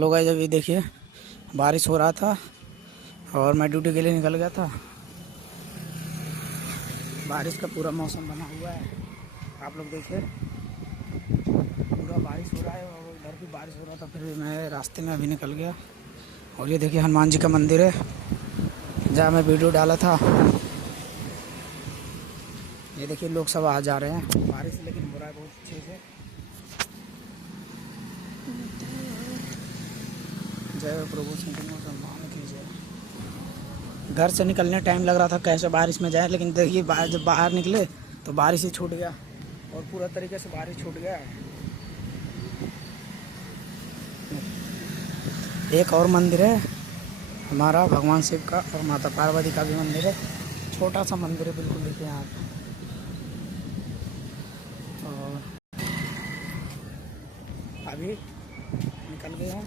लोग जब ये देखिए बारिश हो रहा था और मैं ड्यूटी के लिए निकल गया था। बारिश का पूरा मौसम बना हुआ है, आप लोग देखिए पूरा बारिश हो रहा है और उधर भी बारिश हो रहा था। फिर भी मैं रास्ते में अभी निकल गया। और ये देखिए हनुमान जी का मंदिर है जहाँ मैं वीडियो डाला था। ये देखिए लोग सब आ जा रहे हैं। बारिश लेकिन हो रहा है बहुत अच्छे से। जय प्रभु सम्मान कीजिए। घर से निकलने टाइम लग रहा था कैसे बारिश में जाए, लेकिन देखिए जब बाहर निकले तो बारिश ही छूट गया और पूरा तरीके से बारिश छूट गया। एक और मंदिर है हमारा भगवान शिव का और माता पार्वती का भी मंदिर है। छोटा सा मंदिर है बिल्कुल, देखिए यहाँ पे। और अभी निकल गए हैं।